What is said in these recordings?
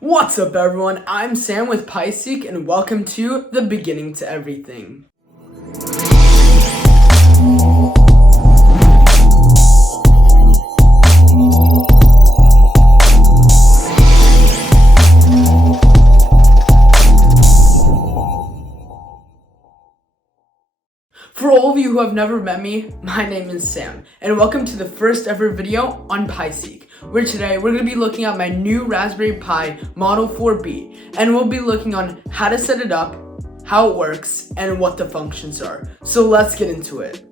What's up everyone, I'm Sam with PiSeek and welcome to The Beginning to Everything. For all of you who have never met me, my name is Sam, and welcome to the first ever video on PiSeek, where today we're going to be looking at my new Raspberry Pi Model 4B, and we'll be looking on how to set it up, how it works, and what the functions are. So let's get into it.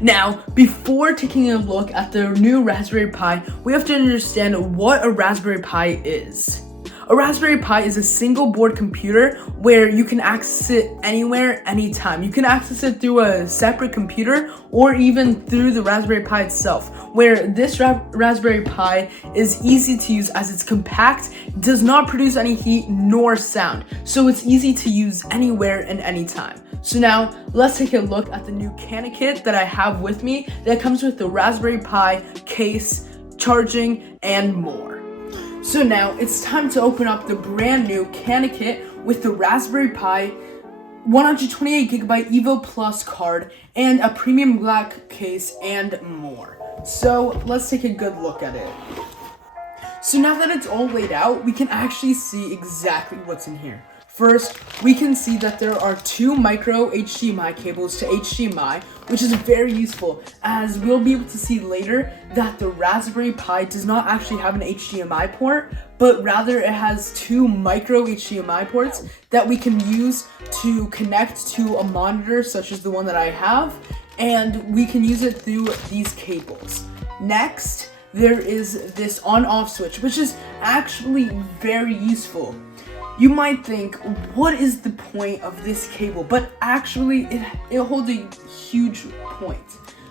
Now, before taking a look at the new Raspberry Pi, we have to understand what a Raspberry Pi is. A Raspberry Pi is a single board computer where you can access it anywhere, anytime. You can access it through a separate computer or even through the Raspberry Pi itself, where this Raspberry Pi is easy to use as it's compact, does not produce any heat nor sound, so it's easy to use anywhere and anytime. So now, let's take a look at the new CanaKit that I have with me that comes with the Raspberry Pi case, charging, and more. So now it's time to open up the brand new CanaKit with the Raspberry Pi 128GB Evo Plus card and a premium black case and more. So let's take a good look at it. So now that it's all laid out, we can actually see exactly what's in here. First, we can see that there are two micro HDMI cables to HDMI, which is very useful, as we'll be able to see later that the Raspberry Pi does not actually have an HDMI port, but rather it has two micro HDMI ports that we can use to connect to a monitor such as the one that I have, and we can use it through these cables. Next, there is this on-off switch, which is actually very useful. You might think, what is the point of this cable? But actually, it holds a huge point.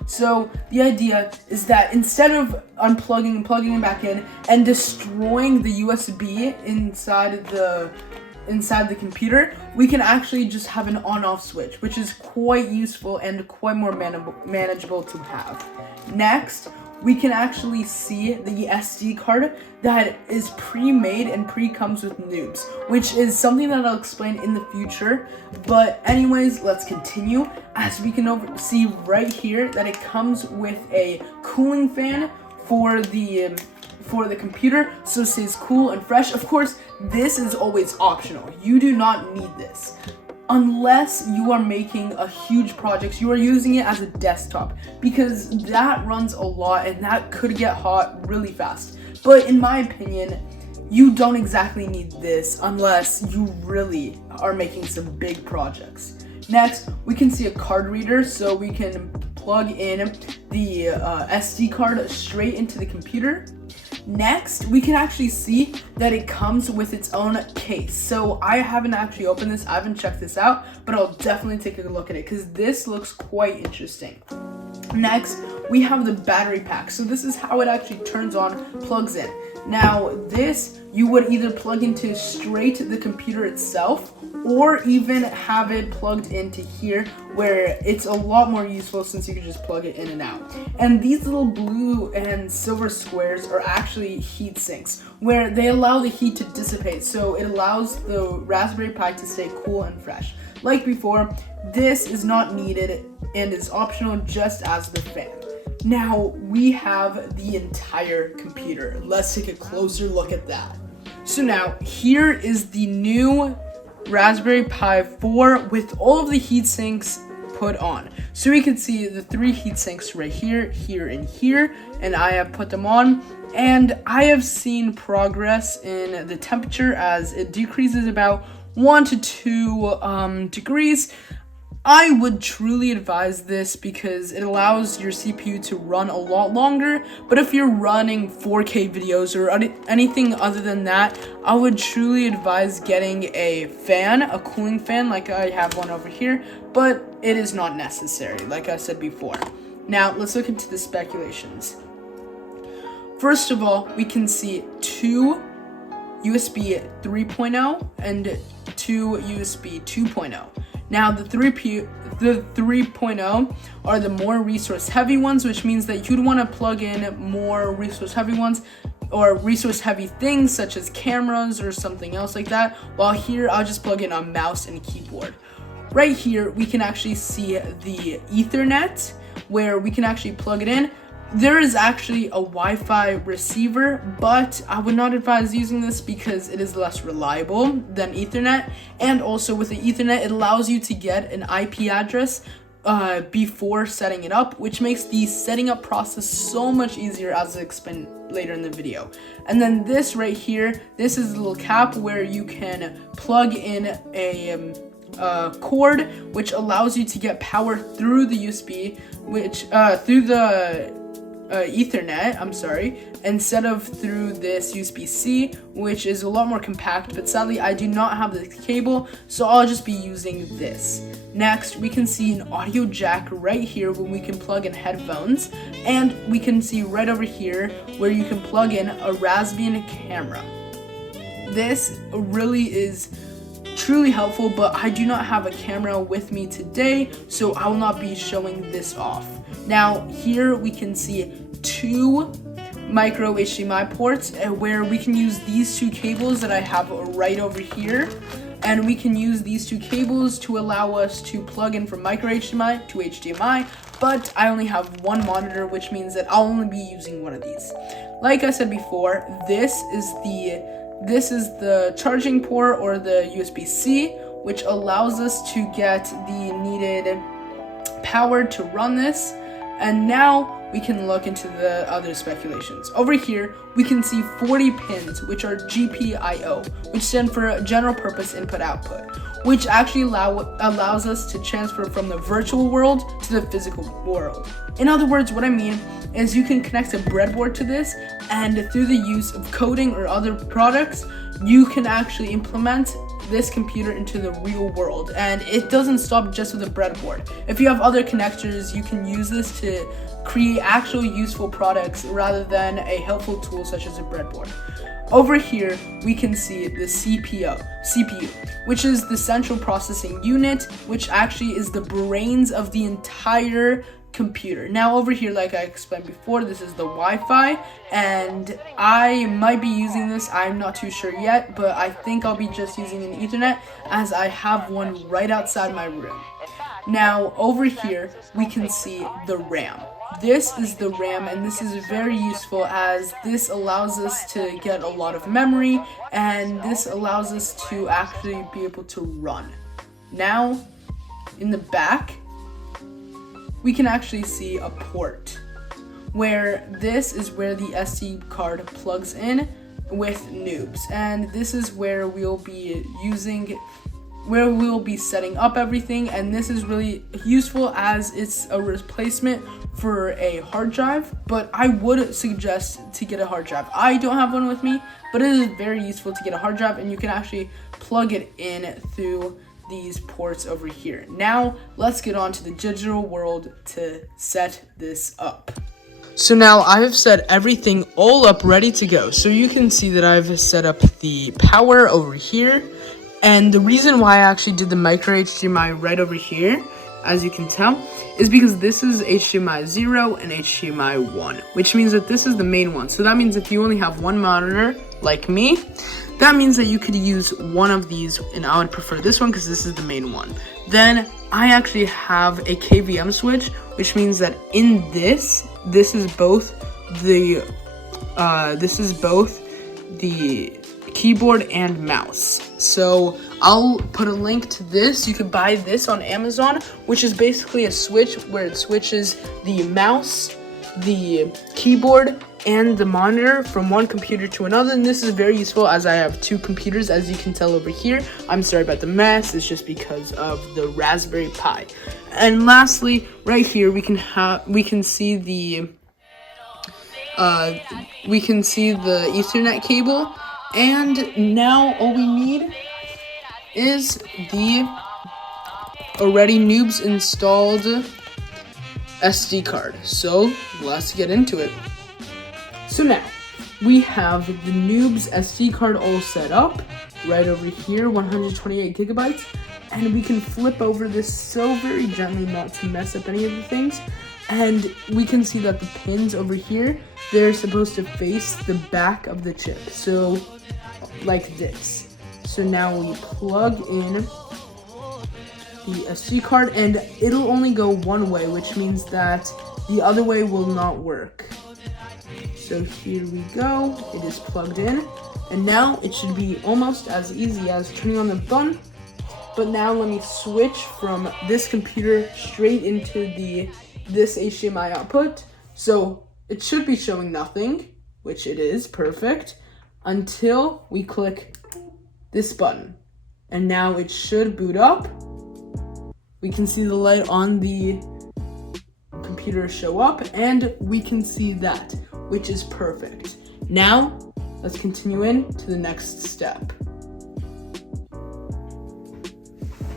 So the idea is that instead of unplugging and plugging it back in and destroying the USB inside the computer, we can actually just have an on-off switch, which is quite useful and quite more manageable to have. Next, we can actually see the SD card that is pre-made and pre-comes with noobs, which is something that I'll explain in the future. But anyways, let's continue. As we can see right here that it comes with a cooling fan for the computer, so it stays cool and fresh. Of course, this is always optional. You do not need this. Unless you are making a huge project, you are using it as a desktop, because that runs a lot and that could get hot really fast. But in my opinion, you don't exactly need this unless you really are making some big projects. Next, we can see a card reader, so we can plug in the SD card straight into the computer. Next, we can actually see that it comes with its own case. So I haven't actually opened this, I haven't checked this out, but I'll definitely take a look at it because this looks quite interesting. Next, we have the battery pack. So this is how it actually turns on, plugs in. Now this, you would either plug into straight the computer itself or even have it plugged into here, where it's a lot more useful since you can just plug it in and out. And these little blue and silver squares are actually heat sinks, where they allow the heat to dissipate, so it allows the Raspberry Pi to stay cool and fresh. Like before, this is not needed and is optional, just as the fan. Now we have the entire computer. Let's take a closer look at that. So now here is the new Raspberry Pi 4 with all of the heat sinks put on. So we can see the three heat sinks right here, here, and here, and I have put them on, and I have seen progress in the temperature as it decreases about 1 to 2 degrees. I would truly advise this because it allows your CPU to run a lot longer, but if you're running 4K videos or anything other than that, I would truly advise getting a fan, a cooling fan, like I have one over here, but it is not necessary, like I said before. Now, let's look into the speculations. First of all, we can see two USB 3.0 and two USB 2.0. Now, the 3.0 are the more resource heavy ones, which means that you'd want to plug in more resource heavy ones or resource heavy things such as cameras or something else like that, while here I'll just plug in a mouse and keyboard. Right here we can actually see the Ethernet where we can actually plug it in. There is actually a Wi-Fi receiver, but I would not advise using this because it is less reliable than Ethernet, and also with the Ethernet it allows you to get an IP address before setting it up, which makes the setting up process so much easier, as I explain later in the video. And then this right here, this is a little cap where you can plug in a cord, which allows you to get power through the USB, which through the Ethernet, instead of through this USB-C, which is a lot more compact, but sadly I do not have the cable, so I'll just be using this. Next, we can see an audio jack right here where we can plug in headphones, and we can see right over here where you can plug in a Raspbian camera. This really is truly helpful, but I do not have a camera with me today, so I will not be showing this off. Now here we can see 2 micro HDMI ports where we can use these 2 cables that I have right over here, and we can use these 2 cables to allow us to plug in from micro HDMI to HDMI, but I only have one monitor, which means that I'll only be using one of these. Like I said before, this is the charging port, or the USB-C, which allows us to get the needed power to run this. And now we can look into the other speculations. Over here, we can see 40 pins, which are GPIO, which stand for General Purpose Input Output, which actually allows us to transfer from the virtual world to the physical world. In other words, what I mean is you can connect a breadboard to this, and through the use of coding or other products, you can actually implement this computer into the real world. And it doesn't stop just with a breadboard. If you have other connectors, you can use this to create actual useful products rather than a helpful tool such as a breadboard. Over here, we can see the CPU, which is the central processing unit, which actually is the brains of the entire computer. Now over here, like I explained before, this is the Wi-Fi, and I might be using this, I'm not too sure yet, but I think I'll be just using an Ethernet as I have one right outside my room. Now over here, we can see the RAM. This is the RAM, and this is very useful as this allows us to get a lot of memory, and this allows us to actually be able to run. Now, in the back, we can actually see a port, where this is where the SD card plugs in with noobs, and this is where we'll be setting up everything, and this is really useful as it's a replacement for a hard drive, but I would suggest to get a hard drive. I don't have one with me, but it is very useful to get a hard drive, and you can actually plug it in through these ports over here. Now let's get on to the digital world to set this up. So now I have set everything all up ready to go. So you can see that I've set up the power over here, and the reason why I actually did the micro HDMI right over here, as you can tell, is because this is HDMI 0 and HDMI 1, which means that this is the main one. So that means if you only have one monitor, like me, that means that you could use one of these, and I would prefer this one because this is the main one. Then I actually have a Kvm switch, which means that in this is both the keyboard and mouse. So I'll put a link to this. You could buy this on Amazon, which is basically a switch where it switches the mouse, the keyboard, and the monitor from one computer to another, and this is very useful as I have 2 computers, as you can tell over here. I'm sorry about the mess, it's just because of the Raspberry Pi. And lastly, right here we can see the Ethernet cable, and now all we need is the already noobs installed SD card. So let's get into it. So now, we have the noobs SD card all set up, right over here, 128 gigabytes, and we can flip over this so very gently not to mess up any of the things, And we can see that the pins over here, they're supposed to face the back of the chip. So like this. So now we plug in the SD card and it'll only go one way, which means that the other way will not work. So here we go, it is plugged in. And now it should be almost as easy as turning on the button. But now let me switch from this computer straight into this HDMI output. So it should be showing nothing, which it is, perfect, until we click this button. And now it should boot up. We can see the light on the computer show up, and we can see that, which is perfect. Now, let's continue in to the next step.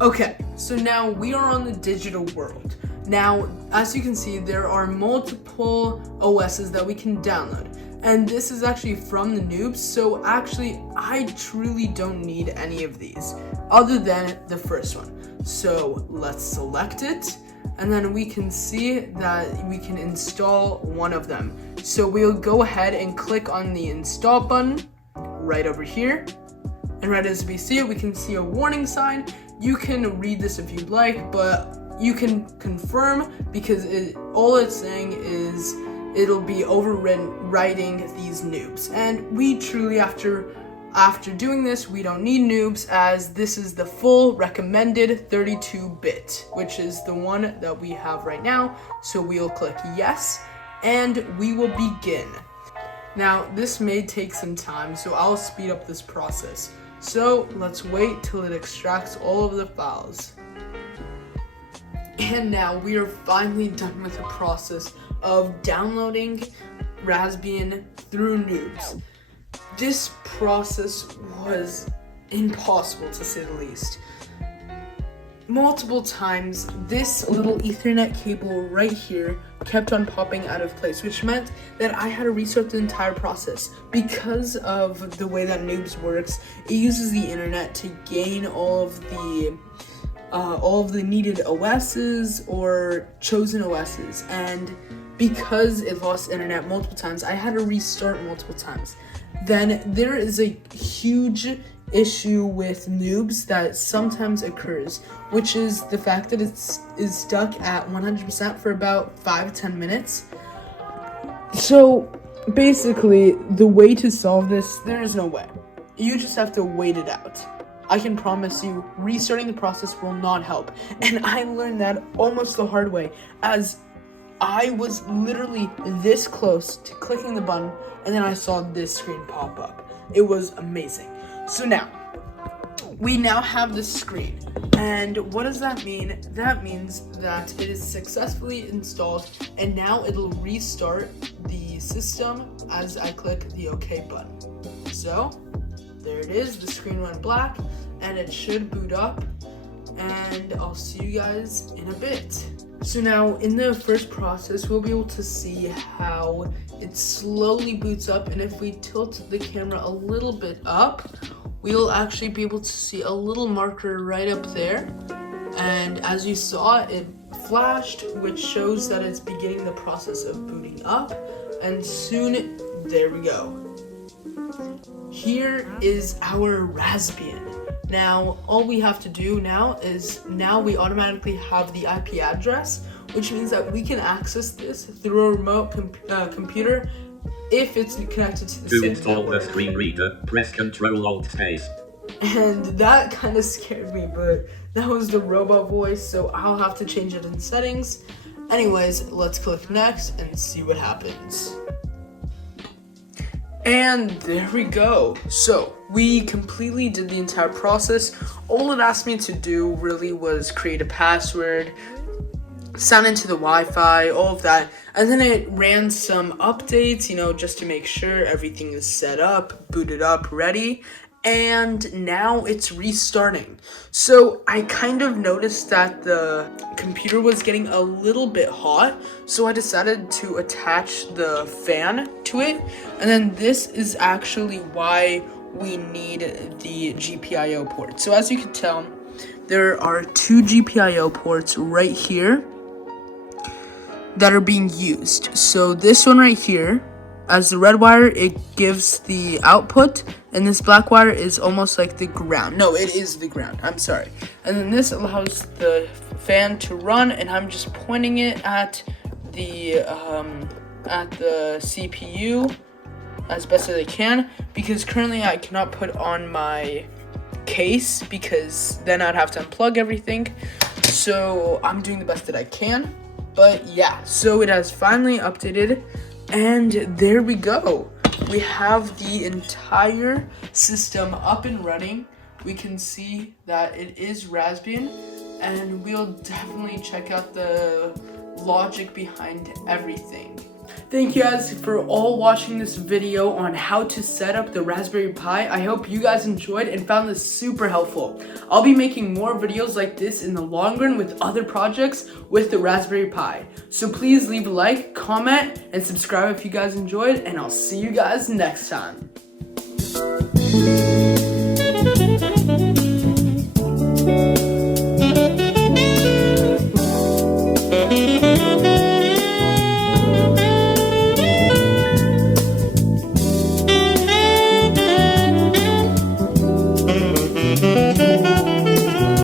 Okay, so now we are on the digital world. Now, as you can see, there are multiple OSs that we can download. And this is actually from the noobs, so actually, I truly don't need any of these, other than the first one. So let's select it, and then we can see that we can install one of them. So we'll go ahead and click on the install button right over here. And right as we see it, we can see a warning sign. You can read this if you'd like, but you can confirm because all it's saying is it'll be overwriting these noobs. And we truly, after doing this, we don't need noobs, as this is the full recommended 32-bit, which is the one that we have right now. So we'll click yes, and we will begin. Now, this may take some time, so I'll speed up this process. So let's wait till it extracts all of the files. And now we are finally done with the process of downloading Raspbian through noobs. This process was impossible, to say the least. Multiple times, this little Ethernet cable right here kept on popping out of place, which meant that I had to restart the entire process. Because of the way that noobs works, it uses the internet to gain all of the needed OSs or chosen OSs, and because it lost internet multiple times, I had to restart multiple times. Then there is a huge issue with noobs that sometimes occurs, which is the fact that it is stuck at 100% for about 5 to 10 minutes. So basically, the way to solve this, there is no way. You just have to wait it out. I can promise you, restarting the process will not help. And I learned that almost the hard way, as I was literally this close to clicking the button, and then I saw this screen pop up. It was amazing. So now, we now have this screen. And what does that mean? That means that it is successfully installed, and now it'll restart the system as I click the OK button. So, there it is, the screen went black, and it should boot up, and I'll see you guys in a bit. So now, in the first process, we'll be able to see how it slowly boots up, and if we tilt the camera a little bit up, we'll actually be able to see a little marker right up there, and as you saw, it flashed, which shows that it's beginning the process of booting up, and soon, there we go. Here is our Raspbian. Now, all we have to do now is we automatically have the IP address, which means that we can access this through a remote computer if it's connected to the same network. To install the screen reader, press Ctrl-Alt-Space. And that kind of scared me, but that was the robot voice, so I'll have to change it in settings. Anyways, let's click next and see what happens. And there we go. So we completely did the entire process. All it asked me to do really was create a password, sign into the Wi-Fi, all of that. And then it ran some updates, just to make sure everything is set up, booted up, ready. And now it's restarting. So I kind of noticed that the computer was getting a little bit hot, so I decided to attach the fan to it. And then this is actually why we need the Gpio port. So as you can tell, there are 2 Gpio ports right here. that are being used. So this one right here, as the red wire, it gives the output, and this black wire is almost like the ground. No, it is the ground. I'm sorry. And then this allows the fan to run, and I'm just pointing it at the CPU as best as I can, because currently I cannot put on my case because then I'd have to unplug everything. So I'm doing the best that I can. But yeah, so it has finally updated, and there we go. We have the entire system up and running. We can see that it is Raspbian, and we'll definitely check out the logic behind everything. Thank you guys for all watching this video on how to set up the Raspberry Pi. I hope you guys enjoyed and found this super helpful. I'll be making more videos like this in the long run with other projects with the Raspberry Pi. So please leave a like, comment, and subscribe if you guys enjoyed, and I'll see you guys next time.